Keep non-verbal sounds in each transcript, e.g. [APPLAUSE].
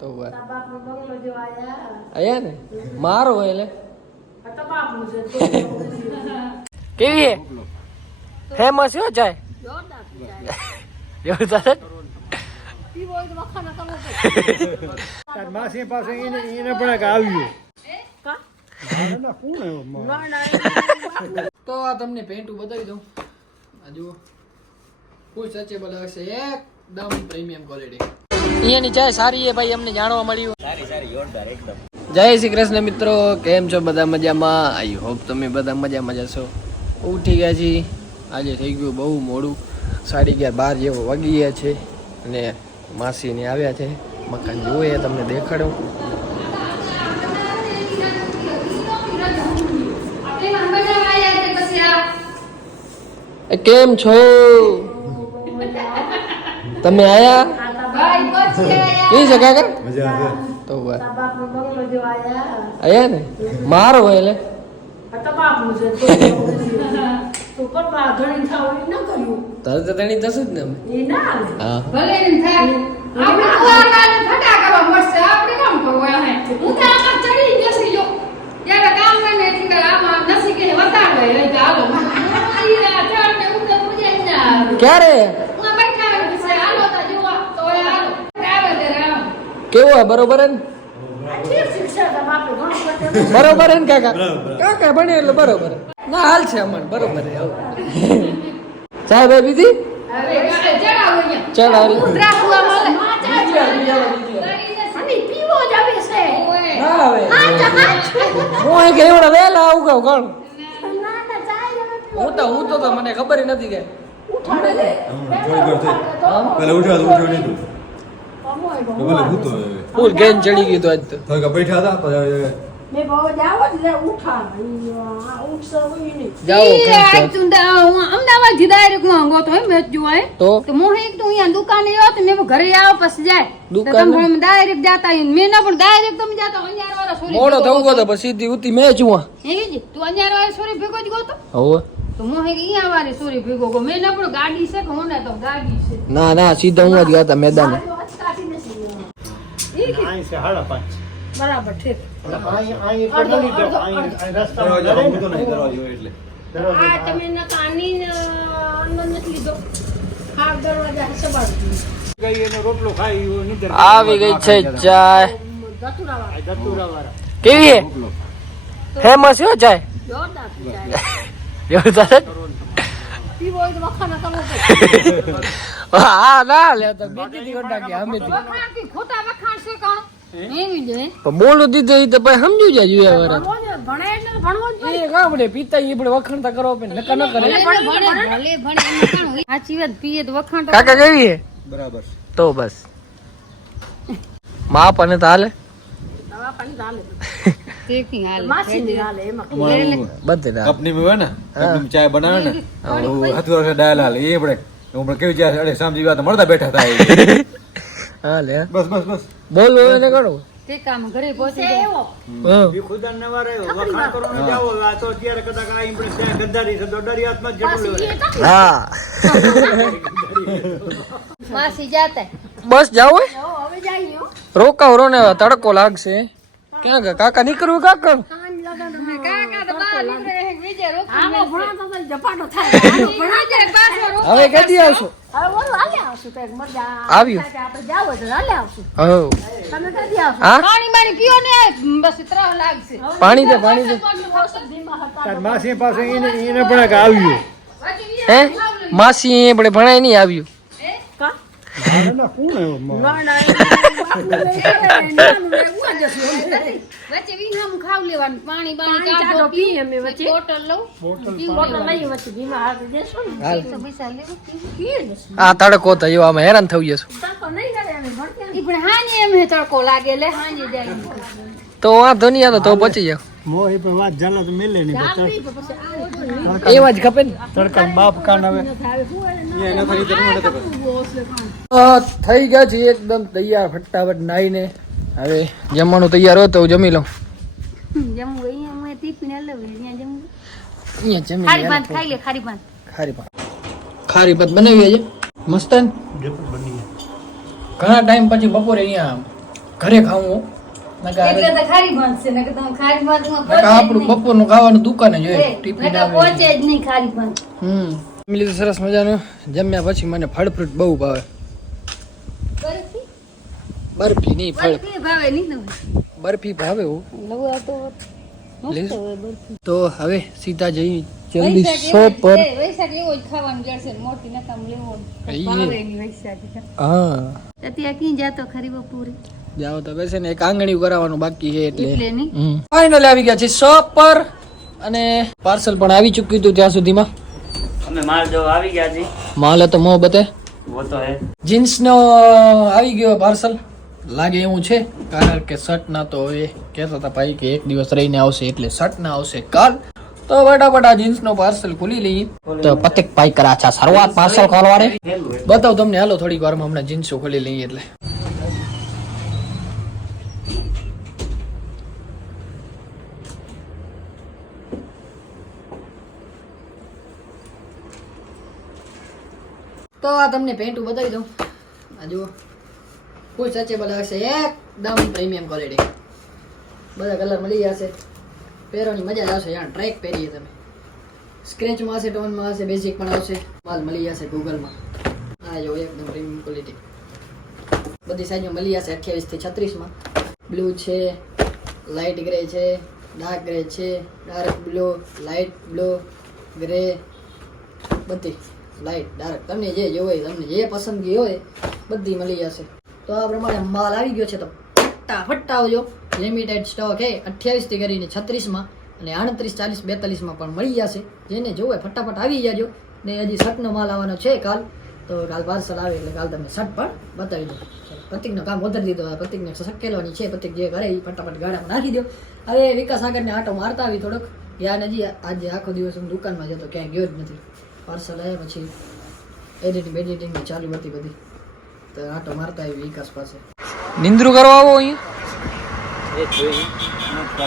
તો આયા. ને? મારો એટલે. કેવી ફેમસ હો ચાય એવું ચાલે માસી પાસે એને એને પણ એક આવ્યું. તો આ તમને પેન્ટું બતાવી દઉં. આ જુઓ. ફૂલ સ્ટ્રેચેબલ હશે. એકદમ પ્રીમિયમ ક્વોલિટી અહીંયાની ચાય સારી છે ભાઈ અમને જાણવા મળ્યું. જય શ્રી કૃષ્ણ મિત્રો કેમ છો બધા મજામાં? આઈ હોપ તમે બધા મજામાં જશો ઉઠી ગયા છીએ. આજે થઈ ગયું બહુ મોડું. સાડી અગિયાર બાર જેવો વાગી ગયા છે અને માસીને આવ્યા છે. મકાન જોઈએ તમને દેખાડો. કેમ છો? તમે આયા? કેવી છે કાકા? મજા આવે. તો વાત આયા. ને? મારો હોય એટલે. એ તારે તો તેની થશે જ ને એ. હા. એ. ક્યારે હું આ બેઠા હોય પછી હાલો તા જોવા તો એ હાલો. આવે ત્યારે આમ. કેવું હોય, બરોબર હે બરોબર હે ને કાકા? કાકા ભણે એટલે બરોબર ના, હાલ છે અમારે બરોબર હે, હવે. સાહેબ બીજી? ચડાવો. હું અહીં કે એવડા વહેલા આવું કહું કોણ. હું તો હું તો મને ખબર નથી કે. પેલા ઉઠ્યા તું તો આવે ભૂતો. હવે ફૂલ ગેન ચડી ગયું તો આજ તો. થોડીક કે બેઠા હતા પછી મેં બહુ જાવ જ લે ઉઠા. હોય નહીં. જાઓ છે ચુંડા હું અમદાવાદથી direct હું અંગો તો મેચ જોવા હે. તો? તો મોહે એક તો અહીંયા દુકાને આવ્યો તો મેં ઘરે આવો પછી જાય. દુકાને? દુકાન ડાયરેક્ટ જાતા હોય. ના પણ ડાયરેક્ટ તમે જાતા અન્યાર વાળા સોરી મોડો થવું ગયો પછી સીધી ઉતી મેં છું એવી જ? તું અન્યાર વાળા સોરી ભેગો જ ગયો તો હવે તો મોહે અહીંયા વાળી સોરી ભેગો ગયો મેં ના પણ ગાડી છે કે હું તો ગાડી છે. ના ના સીધા હું જ મેદાને મારી વાત કાઢી નથી ઈ કે અહીં છે સાડા પાંચ બરાબર ઠીક અહીં અહીં પર નથી તો અહીં અહીં રસ્તામાં દરવાજો જાય ભૂતો ને. નહીં દરવાજો એટલે દરવાજો આ તમે નકા આની ન અન્ન નથી લીધો હા દરવાજા સંભાળજો ગઈ એનો રોટલો ખાઈ એવો નિંદર આવી ગઈ છે ચાય ધતુરાવાળા આ દત્તુરાવાળા. કેવી હે ફેમસ હો ચાય જોરદાર જાય એવું ચાલે પીવો હોય તો વખાણ કરવો પડે હા ના લે તો બીજી દી ગોટા કે અમે દી વખાણથી ખોટા વખાણ પણ બોલું દીધું તો પછી સમજુ જાય જોયા વરા. ભણે એટલે ભણવો જ એ ગામડે પીતા ઈ આપણે વખાણતા કરો પણ નકા ન કરે. ભલે ભણે? સાચી વાત પીએ તો કાકા કેવી બરાબર. તો બસ. માપ અને પાણી ની ચાય બનાવે એ કેવી મળતા બેઠા હતા. [LAUGHS] હાલે બસ બસ બસ. બોલ બોલ ને કરો તે કામ ઘરે પહોંચી એવો. હા. ઈ ખુદા નવા રહ્યો વખાણ કરો ને જાઓ આ તો અત્યારે કદાચ આ ઇમ્પ્રેસ છે ગદ્દારી છે તો ડરી હાથમાં જ જેટલું હા. માસી જાતે. બસ જાવ હે? હવે રોકાવ રો ને તડકો લાગશે. ક્યાં કાકા નીકળવું કાકા? આમાં ભણાતો તો ઝપાટો થાય. હાલો, બીજે પાછો રોકી હવે કદી આવશો? હવે બોલો હાલે આવશું કંઈક મજા. આવ્યું. આપણે જાવ તો હાલે આવશું. હવ. તમે કદી આવશો? હા? પાણી બાણી પીઓ ને બસ ત્રાહ લાગશે. પાણી દે પાણી દે. તાર માસી પાસે એને એને પણ આવ્યું. હે? માસી આપણે ભણાય નહીં આવ્યું. કા? ના કોણ આવ્યો? ના ના વચ્ચે વિનામું ખાવ લેવાનું. પાણી બાણી પાણી કાઢો પી અમે વચ્ચે. બોટલ લઉં. બોટલ લઈ વચ્ચે ધીમા હાથ દેશો ને. પૈસા લેવું પી આ તડકો થયો અમે હેરાન થઈ જશું તો નહીં કરે અમે ભણતા પણ હાની એમ હે તડકો લાગે લે હાની જાય. તો વાંધો નહીં તો તો બચી જાવ મોહ એ પણ વાત જાણો તો મિલે નહીં ચાલ નહીં તો પછી આ બધું નહીં. એવા જ ખપે ને. તડકા બાપ કાન હવે થઈ ગયા છે એકદમ તૈયાર ફટાફટ નાઈને હવે જમવાનું તૈયાર હોય તો હું જમી લઉં. ખારી ભાત બનાવી છે મસ્ત ઘણા ટાઈમ પછી બપોરે અહીંયા ઘરે ખાવું આપણું બપોરનું ખાવાનું દુકાને જોઈએ ટિફિન આવે. સરસ મજાનું. જમ્યા પછી મને ફળ ફ્રૂટ બહુ ભાવે. બરફી નહીં ફળ. ભાવે નહીં બરફી ભાવે હું. તો હવે સીધા જઈ જલ્દી શોપ પર. વૈશાખ એવો જ ખાવાનું જડશે મોટી નકામ લેવો ભાવે નહીં વૈશાખ હા. અત્યારે કી જાતો ખરી બપોરે? જાઓ તો બેસે ને એક આંગણી કરાવવાનું બાકી છે એટલે. ફાઇનલ આવી ગયા છે શોપ પર. અને પાર્સલ પણ આવી ચૂક્યું હતું ત્યાં સુધીમાં. અમે માલ જો આવી ગયા છે માલ તો મોહબતે વો તો હે. જીન્સ નો આવી ગયો પાર્સલ. લાગે એવું છે? કારણ કે શર્ટ ના તો હવે કહેતા હતા ભાઈ કે એક દિવસ રહીને આવશે એટલે શર્ટ ના આવશે કાલ. તો ફટાફટ આ જીન્સ નો પાર્સલ ખોલી લઈએ. તો પતિક ભાઈ કરા શરૂઆત પાર્સલ ખોલવાડે. બતાવ તમને, હાલો થોડીક વારમાં હમણાં જીન્સો ખોલી લઈએ એટલે. તો આ તમને પેન્ટું બતાવી દઉં. આ જુઓ. ફૂલ સ્ટ્રેચેબલ આવશે એકદમ પ્રીમિયમ ક્વોલિટી બધા કલર મળી જશે. પહેરવાની મજા જ આવશે યાર ટ્રેક પહેરીએ તમે. સ્ક્રેચમાં હશે ટોનમાં હશે બેઝિક પણ આવશે. માલ મળી જશે ગૂગલમાં આ જો એકદમ પ્રીમિયમ ક્વોલિટી બધી સાઈઝમાં મળી જશે અઠ્યાવીસથી છત્રીસમાં બ્લુ છે લાઇટ ગ્રે છે ડાર્ક ગ્રે છે dark blue light blue grey બધી. લાઇટ ડાર્ક તમને જે જોવે તમને જે પસંદગી હોય, બધી મળી જશે. તો આ પ્રમાણે માલ આવી ગયો છે તો ફટાફટ આવજો. લિમિટેડ સ્ટોક હે અઠ્યાવીસથી કરીને છત્રીસમાં અને આડત્રીસ, ચાલીસ, બેતાલીસમાં પણ મળી જશે. જેને જોવે ફટાફટ આવી જાજો. ને હજી શર્ટનો માલ આવવાનો છે કાલ. તો કાલ પાર્સલ આવે એટલે કાલ તમને શર્ટ પણ બતાવી દો પ્રતિકનું કામ વધારી દીધો. પ્રતિકને શકેલવાની છે. પ્રતિક જે કરે એ ફટાફટ ગાડામાં નાખી દો. હવે વિકાસ આગળને આટો મારતા આવી થોડોક. યાર હજી આજે આખો દિવસ હું દુકાનમાં જતો, ક્યાંય ગયો જ નથી. પાર્સલ આવ્યા પછી એડિટિંગ એડિટિંગ ચાલુ હતી બધી. તો આટો મારતા આવી વિકાસ પાસે નિંદ્રુ કરવા આવો અહીં.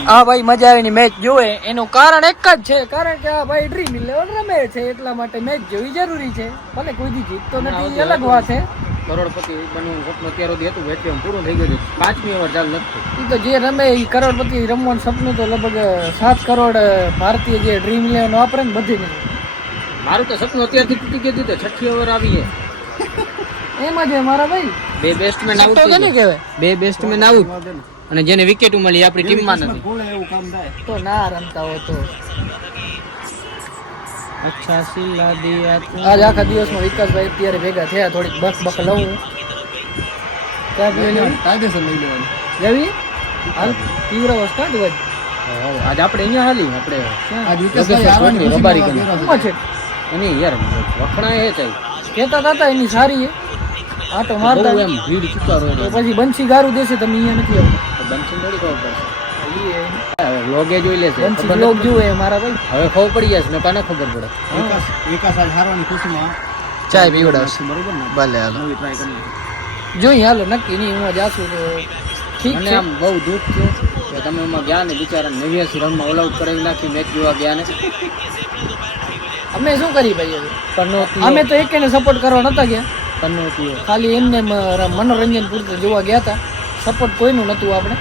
હા ભાઈ મજા આવે ની મેચ જોવે. એનું કારણ એક જ છે કારણ કે આ ભાઈ ડ્રીમ ઇલેવન રમે છે એટલા માટે મેચ જોવી જરૂરી છે. ભલે કોઈ દી જીતતો નથી અલગ વાત છે. કરોડપતિ બનવું સપનું અત્યાર સુધી હતું વેચવાનું પૂરું થઈ ગયું છે. પાંચમી ઓવર ચાલુ નથી એ તો જે રમે એ કરોડપતિ રમવાનું સપનું તો લગભગ સાત કરોડ ભારતીય જે ડ્રીમ ઇલેવન વાપરે ને બધી નહીં. મારું તો સપનું અત્યારથી તૂટી ગયું હતું તો છઠ્ઠી ઓવર આવી છે. એમાં જ મારા ભાઈ. બે બેસ્ટમેન આઉટ કહેવાય. બે બેસ્ટમેન આઉટ અને જેને વિકેટ મળી આપણી ટીમમાં નથી. કોણે એવું કામ થાય. તો ના રમતા હોય તો. અચ્છા સિલા દિયા આજ આખા દિવસમાં વિકાસભાઈ અત્યારે ભેગા થયા થોડીક બસ બક લઉં. ચા પીવા લેવી કાયદેસર લઈ લેવાનું. લેવી હાલ? તીવ્ર વસ્તુ જ આજ આપણે અહીંયા હાલી આપણે આજ વિકાસભાઈ આવવાની રબારી કરી છે. અને યાર વખણાય હે ચાઈ કહેતા હતા એની સારી છે તો મારતા એમ ભીડ ચુકારો તો પછી બંસી ગારું દેશે તમે અહીંયા નથી આવતા. બંસી થોડી ખબર પડશે. વ્લોગે જોઈ લેશે. બંસી લોગ. જુએ મારા ભાઈ. હવે ખબર પડી જશે મેં પાને ખબર પડે. વિકાસ વિકાસ આજ હારવાની ખુશીમાં. ચાય પીવડાવશે. બરોબર ને? ભલે હાલો. નવી ટ્રાય કરી જોઈ હાલો નક્કી નહીં હું જાશું તો ઠીક છે. આમ બહુ દુઃખ થયું કે તમે એમાં ગયા ને બિચારા નેવ્યાસી રનમાં ઓલ આઉટ કરાવી નાખી મેચ જોવા ગયા ને અમે શું કરી ભાઈ અમે તો એકેને સપોર્ટ કરવા નતા ગયા. પનોતી ખાલી એમને મનોરંજન પૂરતું જોવા ગયા હતા સપોર્ટ કોઈનું નહોતું આપણે.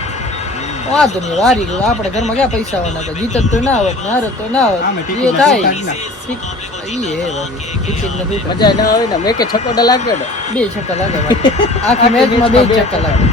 વાંધો નહીં વારી ગયું. આપણે ઘરમાં ક્યાં પૈસા આવવાના હતા? જીતત તો ના આવત ના હારત તો ના આવે આવત એ થાય. મજા ના આવે ને. મેં કે છકોડા લાગ્યો ને. બે છક્કા લાગે. આખી મેચમાં બે છક્કા લાગે.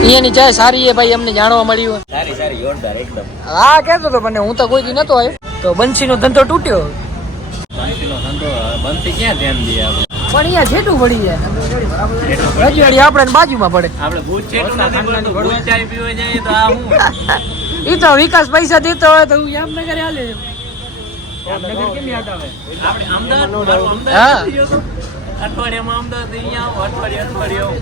અહીંયાની ચાય સારી છે ભાઈ અમને જાણવા મળ્યું સારી સારી જોરદાર એકદમ. હા કહેતો તો મને હું તો કોઈ દી નતો આવ્યો. તો બંસીનો ધંધો તૂટ્યો? બંસીનો ધંધો બંસી ક્યાં ધ્યાન આપણે? પણ અહીંયા જેટું પડી જાય રજવાડી આપણે બાજુમાં પડે. આપણે ભૂત જેટું નથી પડતું ભૂત ચાય પીવે જાય તો આ હું? એ તો વિકાસ પૈસા દેતો હોય તો હું જામનગર હાલે. જામનગર કેમ યાદ આવે? આપણે અમદાવાદ હા. ગયો અઠવાડિયામાં અમદાવાદ અહીંયા આવો અઠવાડિયે અઠવાડિયે આવો.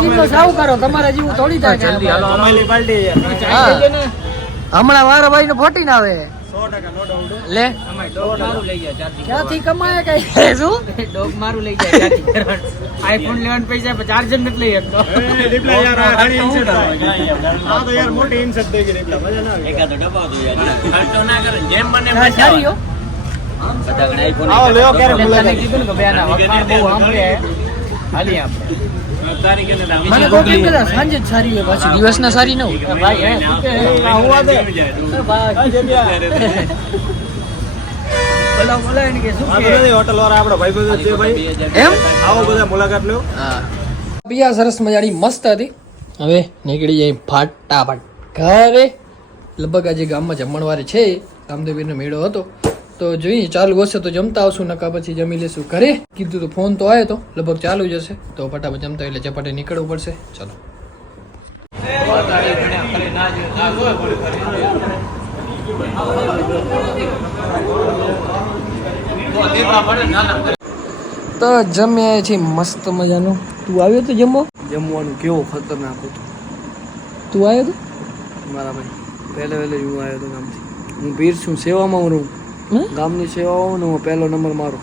તું તો સાવ કરો તમારા જેવું થોડી થાય જલ્દી હાલો કમાલી પાર્ટી હા. હમણાં મારા ભાઈ નો આવે. ટકા નો ડાઉટ લે. મારું લઈ જાય ક્યાંથી કમાય કઈ? શું? ડોગ મારું લઈ જાય આઈફોન લેવાનું પૈસા ચાર્જર નથી લઈ શકતો. દીપલા યાર આ ઘણી ઇન્સર્ટ આ તો યાર મોટી ઇન્સર્ટ થઈ ગઈ દીપલા મજા ના આવી. ખર્ચો ના કરે જેમ બને એમ સારી હો આવો લ્યો ક્યારે મુલાકાત? કીધું ને કે ભાઈ આના વખાણ બહુ સાંભળ્યા હાલી આપણે. મને કોઈ કેમ કહેતા સાંજે જ સારી હોય પાછી દિવસના સારી ન હોય. ભાઈ હે શું કે આ હોવા દે બોલાવ બોલાવ એને કે શું કે? હોટલ વાળા આપણા ભાઈબંધો જ છે ભાઈ. એમ? આવો બધા મુલાકાત લ્યો. હા. પિયા સરસ મજાની મસ્ત હતી. હવે નીકળી જાય ફાટાફટ ઘરે. લગભગ આજે ગામમાં જમણવારે છે. રામદેવીનો મેળો હતો. તો જોઈએ ચાલુ હશે તો જમતા આવશું નકા પછી જમી લેશું. ઘરે કીધું તો ફોન તો આવ્યો તો લગભગ ચાલુ જ હશે. તો ફટાફટ જમતા એટલે ચપાટે નીકળવું પડશે. ચાલો. તો જમ્યા છે મસ્ત મજાનું. તું આવ્યો તો જમો જમવાનું કેવો ખતરનાક હતું. તું આવ્યો તો? મારા ભાઈ પહેલે પહેલે હું આવ્યો તો ગામથી. હું પીર છું સેવામાં હું રહું? ગામની સેવાઓ ને હું પહેલો નંબર મારો.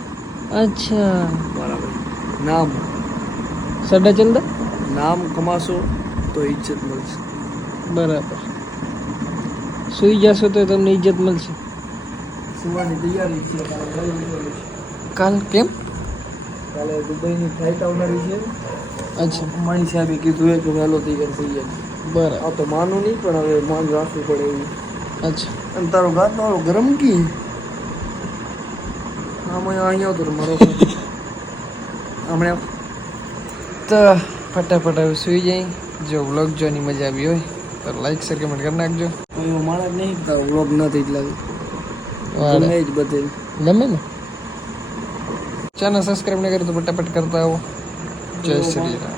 અચ્છા. બરાબર. નામ? સડા ચલતા નામ કમાશો તો ઇજ્જત મળશે. બરાબર. સુઈ જશો તો તમને ઇજ્જત મળશે. સુવાની તૈયારી છે કાલે કેમ? કાલે દુબઈની ફ્લાઇટ આવનારી છે. અચ્છા. માણી સાહેબે કીધું એ કે વહેલો તૈયાર થઈ જાય. બરાબર. આ તો માનું નહીં પણ હવે માન રાખવું પડે એવું. અચ્છા. અને તારો ગાત ગરમ કી? આમાં અહીંયા રે મારો હમણાં તો ફટાફટ હવે સુઈ જાય. જો વ્લોગ જોવાની મજા આવી હોય તો લાઈક શેર કમેન્ટ કરી નાખજો. મારા નહીં વ્લોગ નથી લાગે ગમે જ બધે. ગમે ને? ચેનલ સબસ્ક્રાઈબ ન કરી તો ફટાફટ કરતા આવો. જય શ્રી રામ.